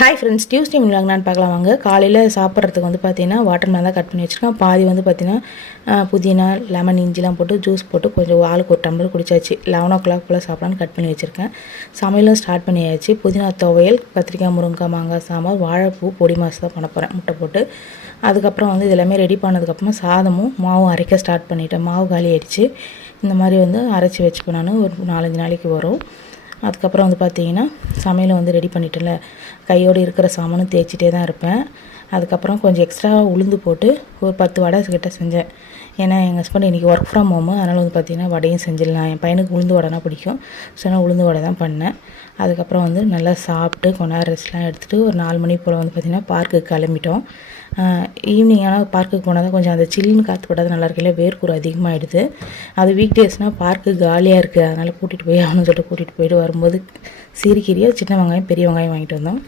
Hi friends, Tuesday மிளாங்கன்னு பார்க்கலாம் வாங்க. காலையில் சாப்பிட்றதுக்கு வந்து பார்த்தீங்கன்னா வாட்டர் மேலே தான் கட் பண்ணி வச்சுருக்கேன். பாதி வந்து பார்த்தீங்கன்னா புதினா, லெமன், இஞ்சிலாம் போட்டு ஜூஸ் போட்டு கொஞ்சம் ஆளுக்கு ஒரு டம்ளர் குடிச்சாச்சு. 11 o'clock போல் சாப்பிட்லான்னு கட் பண்ணி வச்சுருக்கேன். சமையலும் ஸ்டார்ட் பண்ணியாச்சு. புதினா துவையல், கத்திரிக்காய், முருங்கைக்காய், மாங்காய் சாம்பார், வாழைப்பூ, பொடி மாசு தான் பண்ண போகிறேன் முட்டை போட்டு. அதுக்கப்புறம் வந்து இது எல்லாமே ரெடி பண்ணதுக்கப்புறமா சாதமும் மாவும் அரைக்க ஸ்டார்ட் பண்ணிவிட்டேன். மாவு காலி ஆகிடுச்சு. இந்த மாதிரி வந்து அரைச்சி வச்சுப்பேன் நான். ஒரு 4-5 நாளைக்கு வரும். அதுக்கப்புறம் வந்து பார்த்திங்கன்னா சமையலை வந்து ரெடி பண்ணிட்டேன்ல, கையோடு இருக்கிற சாமானும் தேய்ச்சிட்டே தான் இருப்பேன். அதுக்கப்புறம் கொஞ்சம் எக்ஸ்ட்ரா உளுந்து போட்டு ஒரு 10 வடை கிட்ட செஞ்சேன். ஏன்னா எங்கள் ஹஸ்பண்ட் இன்றைக்கி ஒர்க் ஃப்ரம் ஹோமு, அதனால் வந்து பார்த்திங்கன்னா வடையும் செஞ்சிடலாம். என் பையனுக்கு உளுந்து வடைனா பிடிக்கும். ஸோ நான் உளுந்து வடை தான் பண்ணேன். அதுக்கப்புறம் வந்து நல்லா சாப்பிட்டு கொஞ்ச நேரம் ரெஸ்ட்லாம் எடுத்துகிட்டு ஒரு 4 மணி போல் வந்து பார்த்திங்கன்னா பார்க்குக்கு கிளம்பிட்டோம். ஈவினிங் ஆனால் பார்க்குக்கு போனால் தான் கொஞ்சம் அந்த சில்லுன்னு காற்று படாத நல்லா இருக்கு. இல்லை வேர்க்கூறு அதிகமாகிடுது. அது வீக் டேஸ்னால் பார்க்கு காலியாக இருக்குது. அதனால் கூட்டிகிட்டு போய் அவனு சொல்லிட்டு கூட்டிகிட்டு போயிட்டு வரும்போது சின்ன வெங்காயம் பெரிய வெங்காயம் வாங்கிட்டு வந்தோம்.